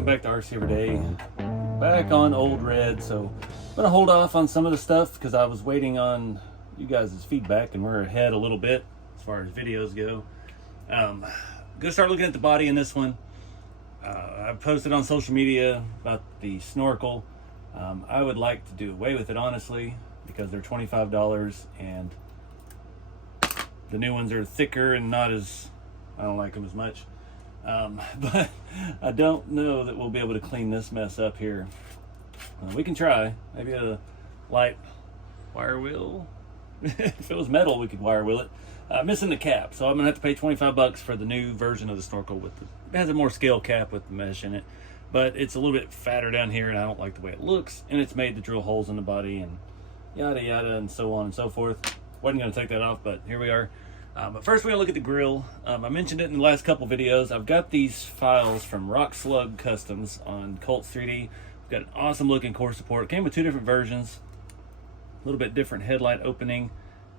welcome back to RC Every Day. Back on Old Red, so I'm gonna hold off on some of the stuff because I was waiting on you guys' feedback, and we're ahead a little bit as far as videos go. Gonna start looking at the body in this one. I posted on social media about the snorkel. I would like to do away with it, honestly, because they're $25 and the new ones are thicker and not as, I don't like them as much. But I don't know that we'll be able to clean this mess up here. We can try. Maybe a light wire wheel. If it was metal, we could wire wheel it. Missing the cap, so I'm gonna have to pay 25 bucks for the new version of the snorkel with it has a more scale cap with the mesh in it, but it's a little bit fatter down here and I don't like the way it looks, and it's made to drill holes in the body and yada yada and so on and so forth. Wasn't gonna take that off, but here we are. But first we're gonna look at the grill. I mentioned it in the last couple videos. I've got these files from Rock Slug Customs on Colts 3D. We've got an awesome looking core support. It came with two different versions, a little bit different headlight opening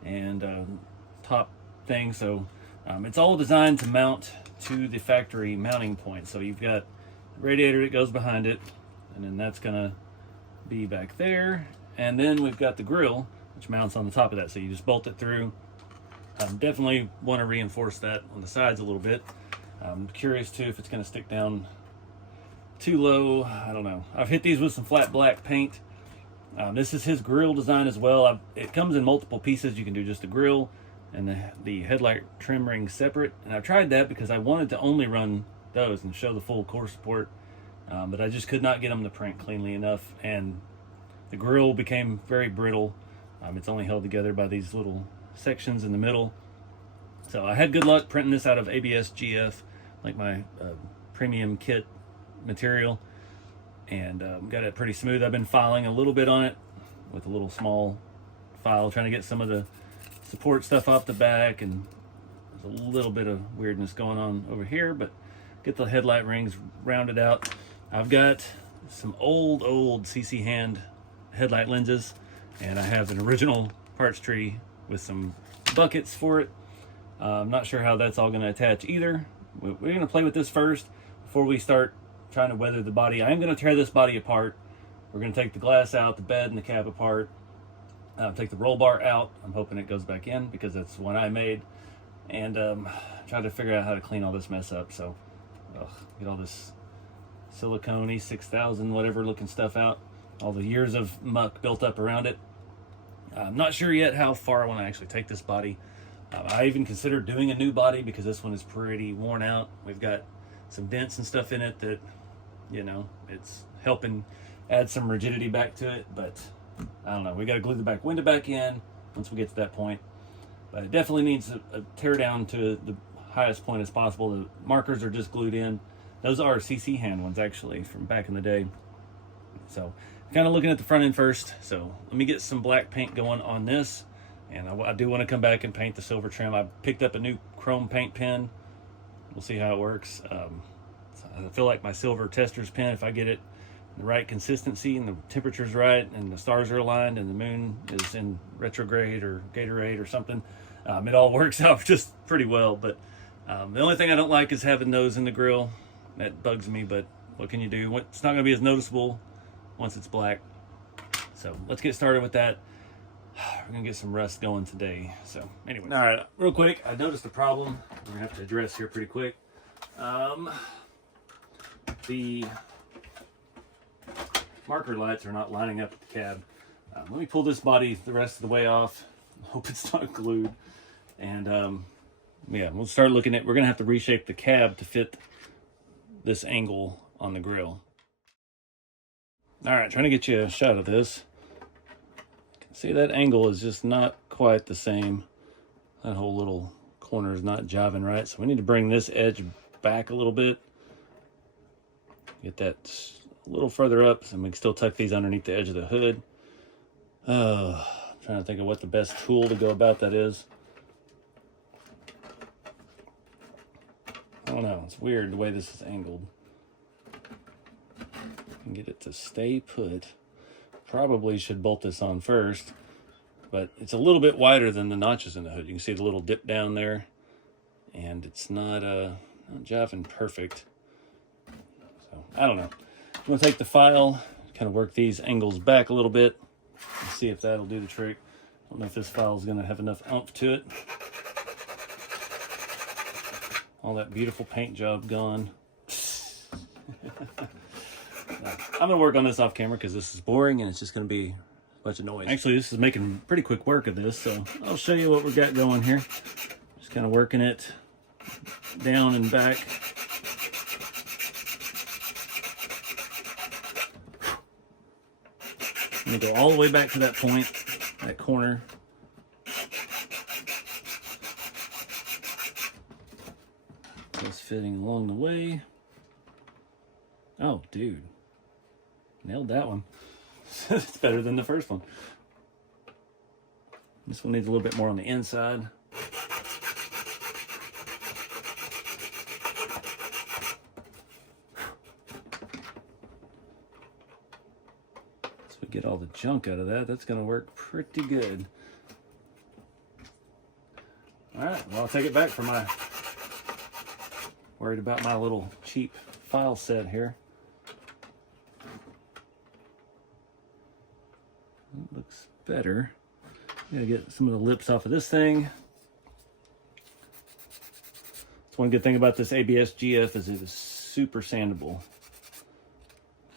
and top thing. So it's all designed to mount to the factory mounting point. So you've got the radiator that goes behind it, and then that's gonna be back there. And then we've got the grill, which mounts on the top of that. So you just bolt it through. Definitely want to reinforce that on the sides a little bit. I'm curious too if it's going to stick down too low. I don't know. I've hit these with some flat black paint. This is his grill design as well. It comes in multiple pieces. You can do just the grill and the headlight trim ring separate. And I've tried that because I wanted to only run those and show the full core support. But I just could not get them to print cleanly enough. And the grill became very brittle. It's only held together by these little sections in the middle. So I had good luck printing this out of ABS GF, like my premium kit material, and got it pretty smooth. I've been filing a little bit on it with a little small file, trying to get some of the support stuff off the back, and there's a little bit of weirdness going on over here, but get the headlight rings rounded out. I've got some old CC hand headlight lenses, and I have an original parts tree with some buckets for it. I'm not sure how that's all going to attach either. We're going to play with this first before we start trying to weather the body. I am going to tear this body apart. We're going to take the glass out, the bed and the cab apart, take the roll bar out. I'm hoping it goes back in because that's the one I made, and try to figure out how to clean all this mess up. So get all this silicone E6000 whatever looking stuff out, all the years of muck built up around it. I'm not sure yet how far I want to actually take this body. I even considered doing a new body because this one is pretty worn out. We've got some dents and stuff in it that, you know, it's helping add some rigidity back to it, but I don't know. We got to glue the back window back in once we get to that point. But it definitely needs a tear down to the highest point as possible. The markers are just glued in. Those are CC hand ones actually from back in the day. So kind of looking at the front end first. So let me get some black paint going on this, and I do want to come back and paint the silver trim. I picked up a new chrome paint pen. We'll see how it works. I feel like my silver tester's pen, if I get it the right consistency and the temperature's right and the stars are aligned and the moon is in retrograde or Gatorade or something, it all works out just pretty well. But the only thing I don't like is having those in the grill. That bugs me, but what can you do? It's not going to be as noticeable once it's black. So let's get started with that. We're gonna get some rust going today. So anyway, all right, real quick, I noticed a problem we're gonna have to address here pretty quick. The marker lights are not lining up with the cab. Let me pull this body the rest of the way off. Hope it's not glued. And yeah, we'll start looking at, we're gonna have to reshape the cab to fit this angle on the grill. All right, trying to get you a shot of this. See, that angle is just not quite the same. That whole little corner is not jiving right, so we need to bring this edge back a little bit. Get that a little further up, so we can still tuck these underneath the edge of the hood. I'm trying to think of what the best tool to go about that is. I don't know, it's weird the way this is angled. And get it to stay put. Probably should bolt this on first, but it's a little bit wider than the notches in the hood. You can see the little dip down there, and it's not jiving perfect. So I don't know. I'm gonna take the file, kind of work these angles back a little bit, and see if that'll do the trick. I don't know if this file is gonna have enough oomph to it. All that beautiful paint job gone. I'm gonna work on this off camera because this is boring and it's just gonna be a bunch of noise. Actually, this is making pretty quick work of this, so I'll show you what we got going here. Just kind of working it down and back. I'm gonna go all the way back to that point, that corner. Just fitting along the way. Oh, dude. Nailed that one. It's better than the first one. This one needs a little bit more on the inside. So we get all the junk out of that. That's going to work pretty good. All right, well, I'll take it back for my... Worried about my little cheap file set here. It looks better. Gotta get some of the lips off of this thing. That's one good thing about this ABS GF is it is super sandable.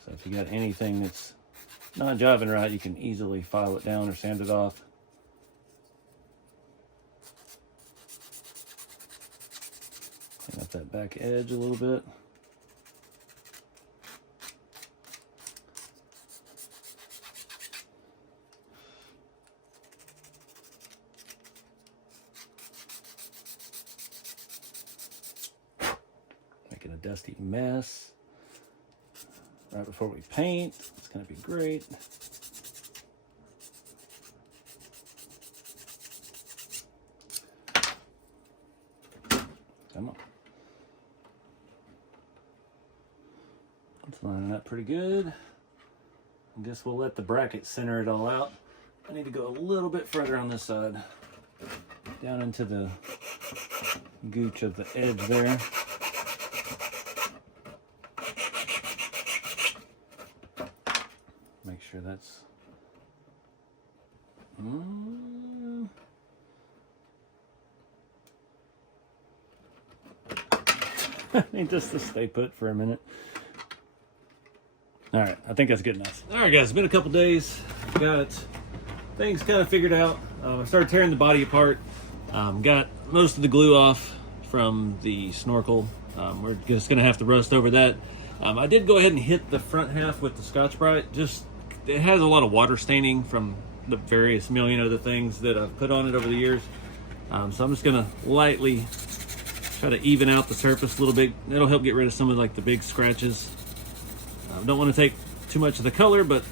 So if you got anything that's not jiving right, you can easily file it down or sand it off. Clean up that back edge a little bit. Making a dusty mess right before we paint. It's going to be great. Come on. It's lining up pretty good. I guess we'll let the bracket center it all out. I need to go a little bit further on this side, down into the gooch of the edge there. Make sure that's... I need this to stay put for a minute. All right, I think that's good enough. All right, guys, it's been a couple days. Got things kind of figured out. I started tearing the body apart. Got most of the glue off from the snorkel. We're just gonna have to rust over that. I did go ahead and hit the front half with the Scotch-Brite. Just, it has a lot of water staining from the various million other things that I've put on it over the years. So I'm just gonna lightly try to even out the surface a little bit. That'll help get rid of some of like the big scratches. Don't want to take too much of the color, but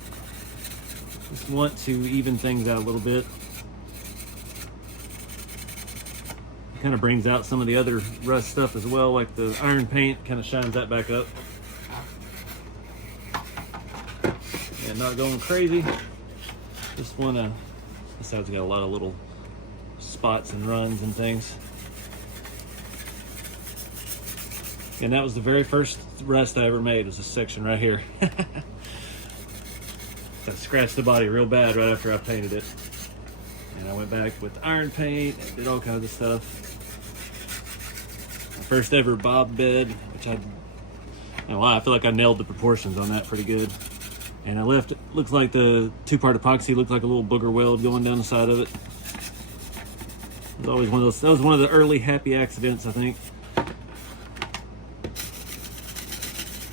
just want to even things out a little bit. Kind of brings out some of the other rust stuff as well, like the iron paint kind of shines that back up. And not going crazy. Just want to, this side's got a lot of little spots and runs and things. And that was the very first rust I ever made, was this section right here. I scratched the body real bad right after I painted it. And I went back with iron paint and did all kinds of stuff. My first ever bob bed, which I don't know why, I feel like I nailed the proportions on that pretty good. And I left, it looks like the two-part epoxy looked like a little booger weld going down the side of it. It was always one of those, that was one of the early happy accidents, I think.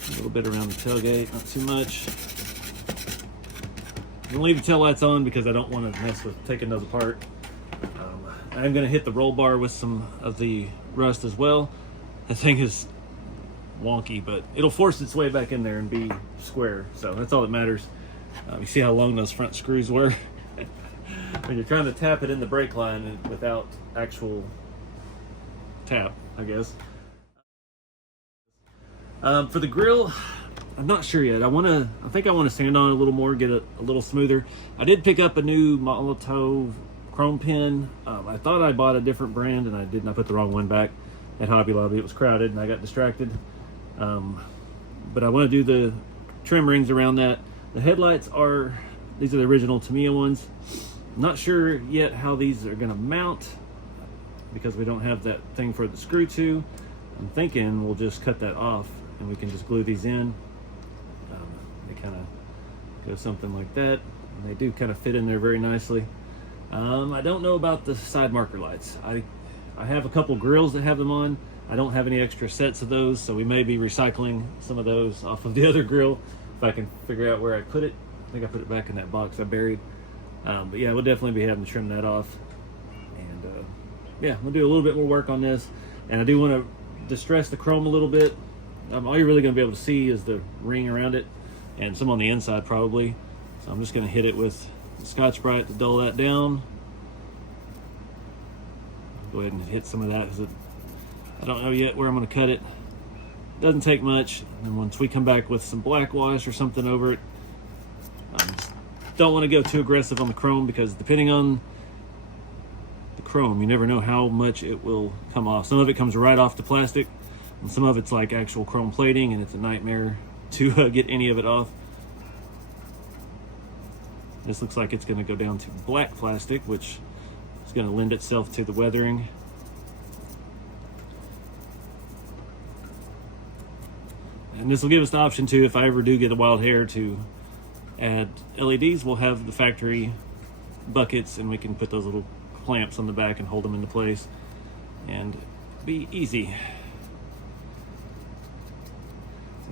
A little bit around the tailgate, not too much. I'm gonna leave the tail lights on because I don't want to mess with taking those apart. I'm gonna hit the roll bar with some of the rust as well. That thing is wonky, but it'll force its way back in there and be square. So that's all that matters. You see how long those front screws were? When you're trying to tap it in the brake line without actual tap, I guess. For the grill, I'm not sure yet. I think I want to sand on it a little more, get it a little smoother. I did pick up a new Molotov chrome pin. I thought I bought a different brand and I didn't. I put the wrong one back at Hobby Lobby. It was crowded and I got distracted. but I want to do the trim rings around that. The headlights are, these are the original Tamiya ones. I'm not sure yet how these are going to mount because we don't have that thing for the screw to. I'm thinking we'll just cut that off and we can just glue these in. They kind of go something like that. And they do kind of fit in there very nicely. I don't know about the side marker lights. I have a couple grills that have them on. I don't have any extra sets of those, so we may be recycling some of those off of the other grill if I can figure out where I put it. I think I put it back in that box I buried. But yeah, we'll definitely be having to trim that off. And yeah, we'll do a little bit more work on this. And I do want to distress the chrome a little bit. All you're really going to be able to see is the ring around it and some on the inside probably. So I'm just going to hit it with Scotch-Brite to dull that down. Go ahead and hit some of that because I don't know yet where I'm going to cut it. Doesn't take much. And once we come back with some black wash or something over it, don't want to go too aggressive on the chrome because depending on the chrome, you never know how much it will come off. Some of it comes right off the plastic, and some of it's like actual chrome plating, and it's a nightmare to get any of it off. This looks like it's going to go down to black plastic, which is going to lend itself to the weathering. And this will give us the option too, if I ever do get a wild hair, to add LEDs. We'll have the factory buckets and we can put those little clamps on the back and hold them into place and be easy.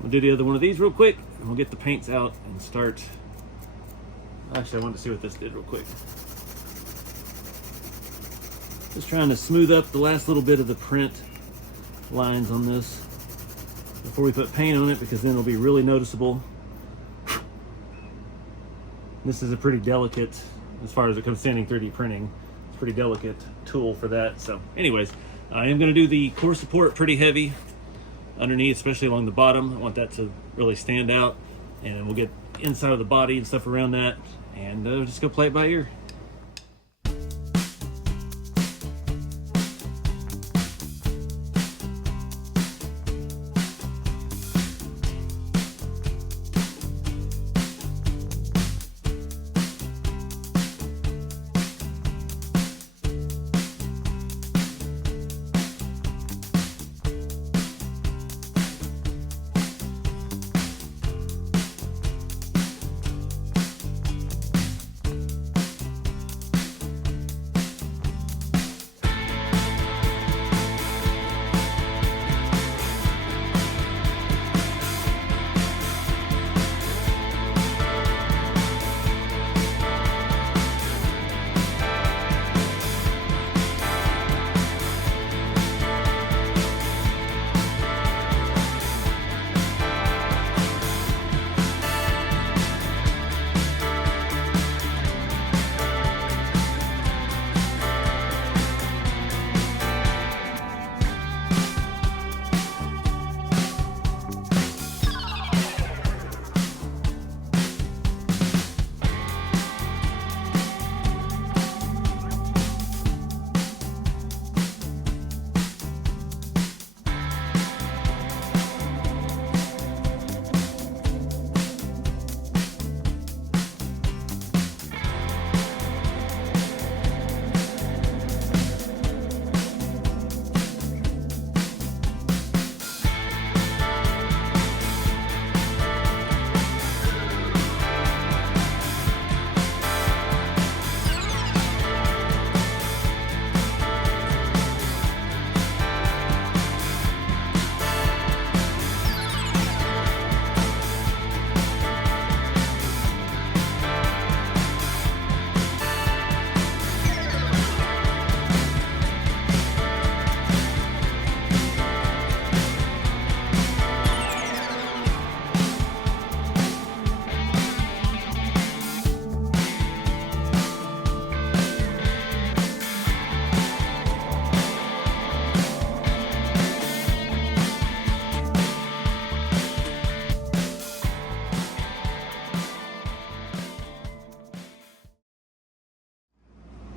We'll do the other one of these real quick and we'll get the paints out and start. Actually, I wanted to see what this did real quick. Just trying to smooth up the last little bit of the print lines on this before we put paint on it, because then it'll be really noticeable. This is a pretty delicate, as far as it comes standing 3D printing, it's a pretty delicate tool for that. So anyways, I am going to do the core support pretty heavy underneath, especially along the bottom. I want that to really stand out, and we'll get inside of the body and stuff around that, and just go play it by ear.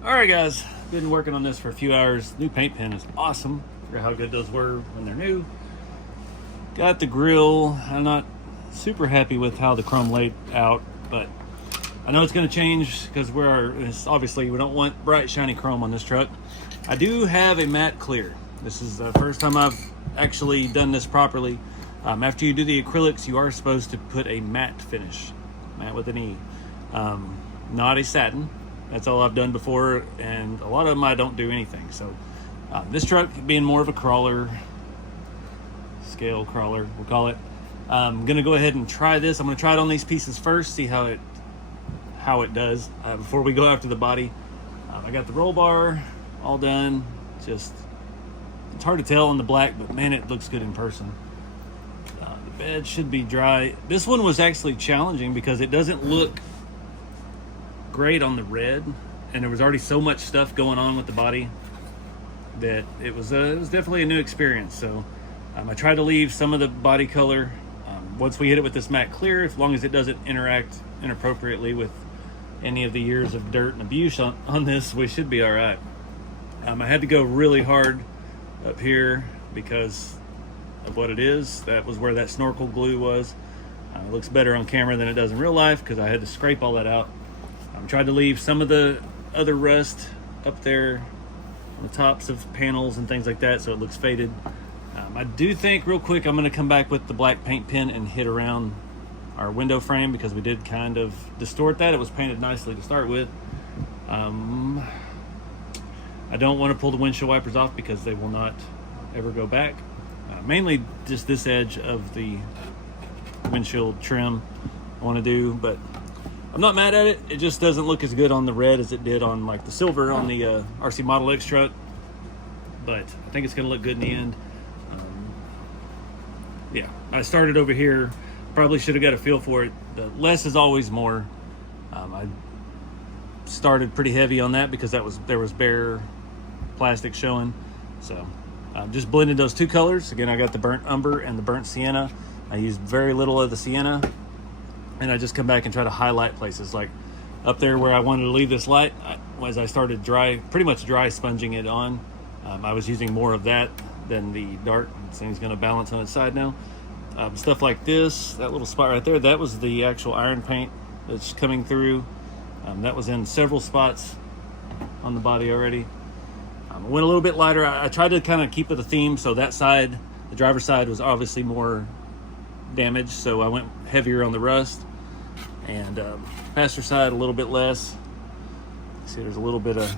Alright guys, been working on this for a few hours. New paint pen is awesome. I forgot how good those were when they're new. got the grill. I'm not super happy with how the chrome laid out, but I know it's going to change because obviously we don't want bright shiny chrome on this truck. I do have a matte clear. This is the first time I've actually done this properly. After you do the acrylics, you are supposed to put a matte finish, matte with an E, not a satin. That's all I've done before, and a lot of them I don't do anything. So this truck being more of a crawler, scale crawler, we'll call it. I'm gonna go ahead and try this. I'm gonna try it on these pieces first, see how it does before we go after the body. I got the roll bar all done. It's hard to tell on the black, but man, it looks good in person. The bed should be dry. This one was actually challenging because it doesn't look great on the red, and there was already so much stuff going on with the body that it was definitely a new experience. So I tried to leave some of the body color. Once we hit it with this matte clear, as long as it doesn't interact inappropriately with any of the years of dirt and abuse on this, we should be all right. I had to go really hard up here because of what it is. That was where that snorkel glue was. It looks better on camera than it does in real life because I had to scrape all that out. Tried to leave some of the other rust up there on the tops of panels and things like that so it looks faded. I do think real quick I'm going to come back with the black paint pen and hit around our window frame because we did kind of distort that. It was painted nicely to start with. I don't want to pull the windshield wipers off because they will not ever go back. Mainly just this edge of the windshield trim I want to do, but I'm not mad at it. It just doesn't look as good on the red as it did on like the silver on the RC Model X truck, but I think it's going to look good in the end. Yeah, I started over here. Probably should have got a feel for it. The less is always more. I started pretty heavy on that because there was bare plastic showing. So just blended those two colors. Again, I got the burnt umber and the burnt sienna. I used very little of the sienna, and I just come back and try to highlight places like up there where I wanted to leave this light. As I started pretty much dry sponging it on, I was using more of that than the dark. This thing's going to balance on its side now. Stuff like this, that little spot right there, that was the actual iron paint that's coming through. That was in several spots on the body already. I went a little bit lighter. I tried to kind of keep with the theme, so that side, the driver's side, was obviously more damaged, so I went heavier on the rust, and passenger side a little bit less. See, there's a little bit of,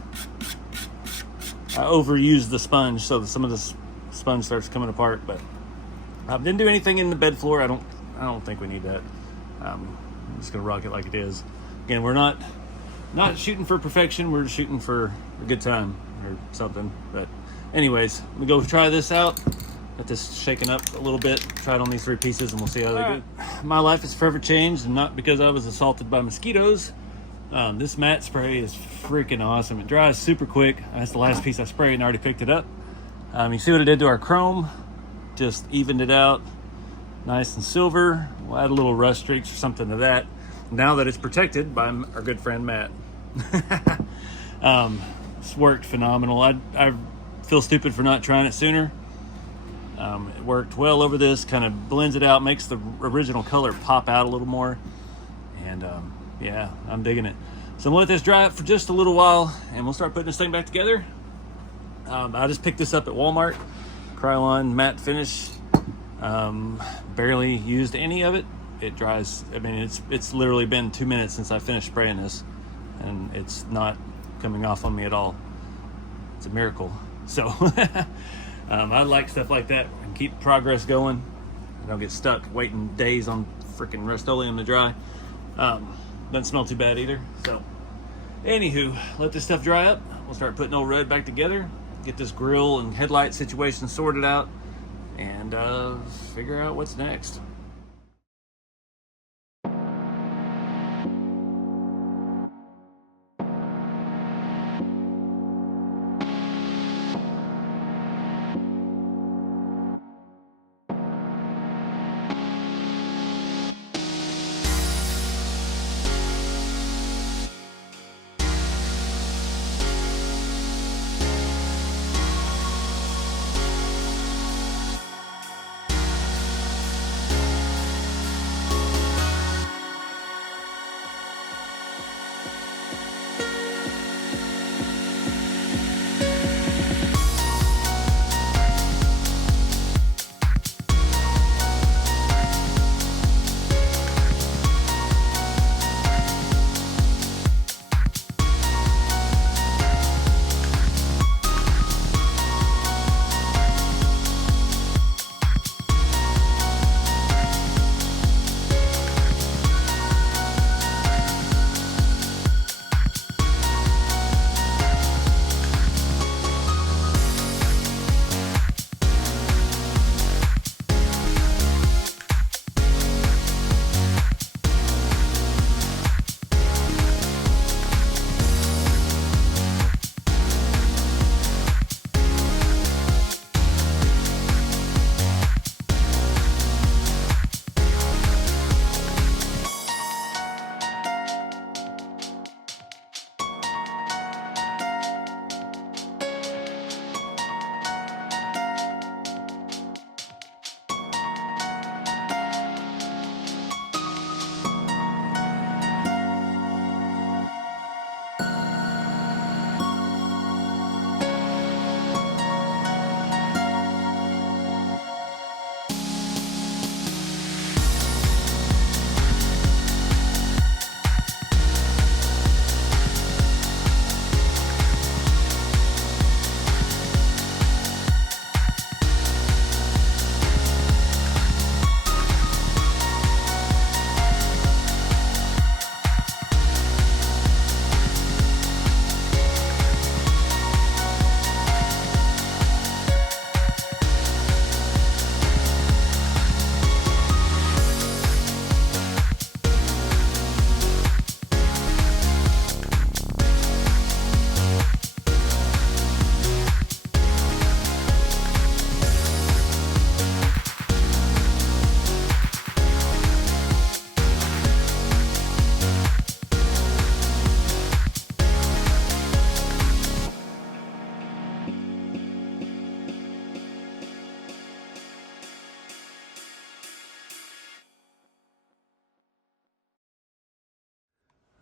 I overused the sponge, so some of the sponge starts coming apart, but I didn't do anything in the bed floor. I don't think we need that. I'm just gonna rock it like it is. Again, we're not shooting for perfection. We're just shooting for a good time or something. But anyways, we go try this out. Get this shaken up a little bit. Try it on these three pieces, and we'll see how they do. My life has forever changed, and not because I was assaulted by mosquitoes. This matte spray is freaking awesome. It dries super quick. That's the last piece I sprayed and I already picked it up. You see what it did to our chrome? Just evened it out, nice and silver. We'll add a little rust streaks or something to that now that it's protected by our good friend Matt. It's worked phenomenal. I feel stupid for not trying it sooner. It worked well over this, kind of blends it out, makes the original color pop out a little more, and yeah, I'm digging it. So I'm gonna let this dry up for just a little while, and we'll start putting this thing back together. I just picked this up at Walmart. Krylon matte finish. Barely used any of it. It dries. I mean, it's literally been 2 minutes since I finished spraying this, and it's not coming off on me at all. It's a miracle. So I like stuff like that and keep progress going. I don't get stuck waiting days on freaking Rust-Oleum to dry. Doesn't smell too bad either. So anywho, let this stuff dry up. We'll start putting old red back together, get this grill and headlight situation sorted out, and figure out what's next.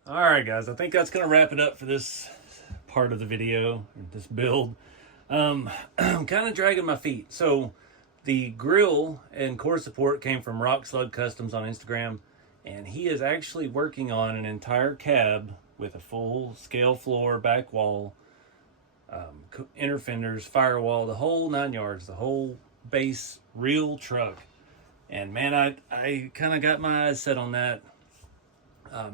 All right, guys, I think that's going to wrap it up for this part of the video, this build. I'm kind of dragging my feet. So the grill and core support came from Rock Slug Customs on Instagram, and he is actually working on an entire cab with a full scale floor, back wall, inner fenders, firewall, the whole 9 yards, the whole base real truck. And man, I kind of got my eyes set on that.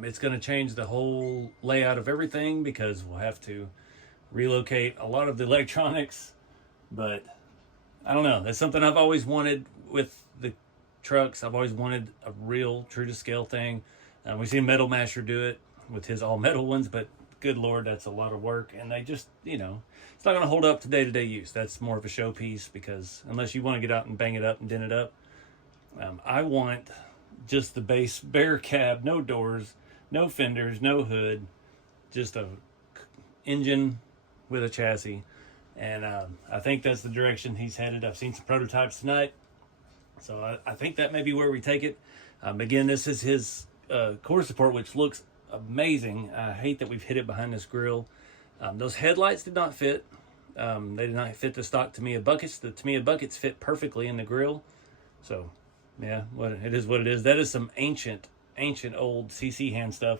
It's going to change the whole layout of everything because we'll have to relocate a lot of the electronics. But I don't know. That's something I've always wanted with the trucks. I've always wanted a real true to scale thing. We've seen Metal Masher do it with his all metal ones, but good Lord, that's a lot of work. And they just, you know, it's not going to hold up to day-to-day use. That's more of a showpiece because unless you want to get out and bang it up and dent it up, I want just the base bare cab, no doors, no fenders, no hood, just a engine with a chassis. And I think that's the direction he's headed. I've seen some prototypes tonight, so I think that may be where we take it. Again, this is his core support, which looks amazing. I hate that we've hid it behind this grill. Those headlights did not fit. They did not fit the stock Tamiya buckets. The Tamiya buckets fit perfectly in the grill. So yeah, it is what it is. That is some ancient old CC hand stuff.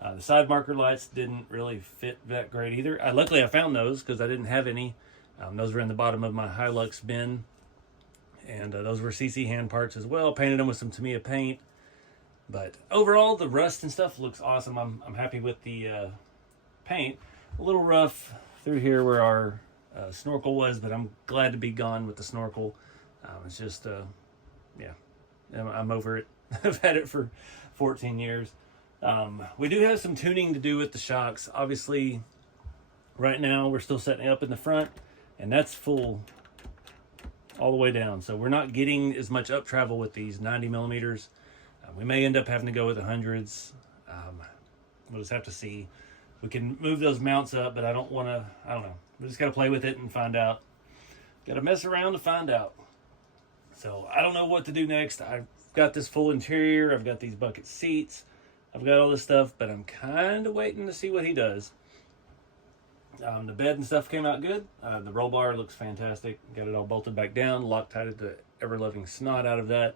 The side marker lights didn't really fit that great either. Luckily I found those because I didn't have any. Those were in the bottom of my Hilux bin, and those were CC hand parts as well. Painted them with some Tamiya paint, but overall the rust and stuff looks awesome. I'm happy with the paint. A little rough through here where our snorkel was, but I'm glad to be gone with the snorkel. It's just yeah, I'm over it. I've had it for 14 years. We do have some tuning to do with the shocks. Obviously, right now we're still setting up in the front, and that's full all the way down. So we're not getting as much up travel with these 90 millimeters. We may end up having to go with the hundreds. We'll just have to see. We can move those mounts up, but I don't want to, I don't know. We just got to play with it and find out. Got to mess around to find out. So I don't know what to do next. I've got this full interior. I've got these bucket seats. I've got all this stuff, but I'm kind of waiting to see what he does. The bed and stuff came out good. The roll bar looks fantastic. Got it all bolted back down, Loctited the ever-loving snot out of that.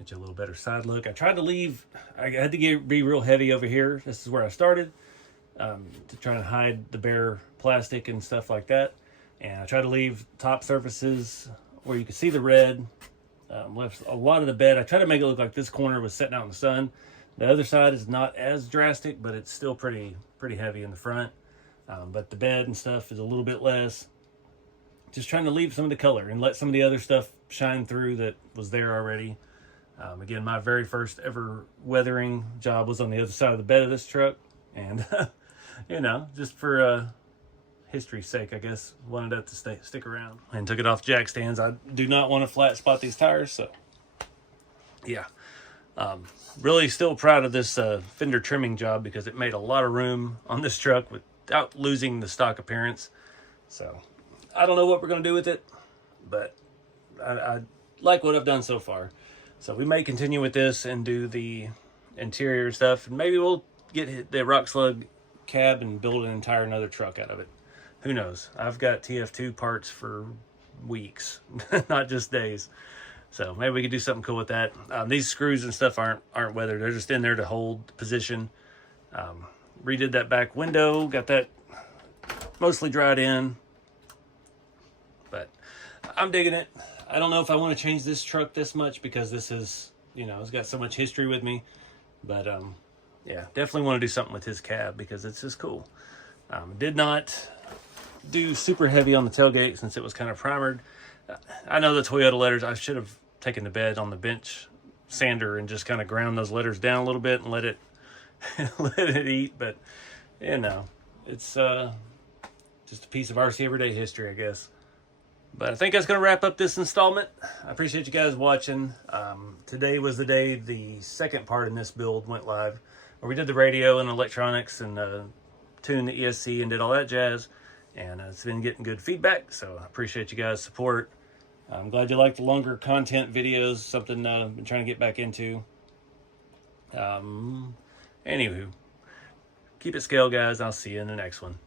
Get you a little better side look. I tried to leave, I had to be real heavy over here. This is where I started, to try to hide the bare plastic and stuff like that. And I tried to leave top surfaces where you can see the red. Left a lot of the bed. I tried to make it look like this corner was sitting out in the sun. The other side is not as drastic, but it's still pretty heavy in the front. But the bed and stuff is a little bit less. Just trying to leave some of the color and let some of the other stuff shine through that was there already. Again, my very first ever weathering job was on the other side of the bed of this truck. And, you know, just for history's sake, I guess, wanted that to stick around. And took it off jack stands. I do not want to flat spot these tires, so yeah. Really still proud of this fender trimming job because it made a lot of room on this truck without losing the stock appearance. So I don't know what we're going to do with it, but I like what I've done so far. So we may continue with this and do the interior stuff, and maybe we'll get the Rock Slug cab and build an entire another truck out of it. Who knows? I've got TF2 parts for weeks, not just days. So maybe we could do something cool with that. These screws and stuff aren't weathered. They're just in there to hold position. Redid that back window. Got that mostly dried in. But I'm digging it. I don't know if I want to change this truck this much because this is, you know, it's got so much history with me. But yeah, definitely want to do something with his cab because it's just cool. Did not do super heavy on the tailgate since it was kind of primered. I know the Toyota letters, I should have taken the bed on the bench sander and just kind of ground those letters down a little bit and let it eat, but you know, it's just a piece of RC everyday history, I guess. But I think that's going to wrap up this installment. I appreciate you guys watching. Today was the day the second part in this build went live, where we did the radio and electronics and tuned the ESC and did all that jazz. And it's been getting good feedback, so I appreciate you guys' support. I'm glad you like the longer content videos, something I've been trying to get back into. And Anywho, keep it scale, guys. I'll see you in the next one.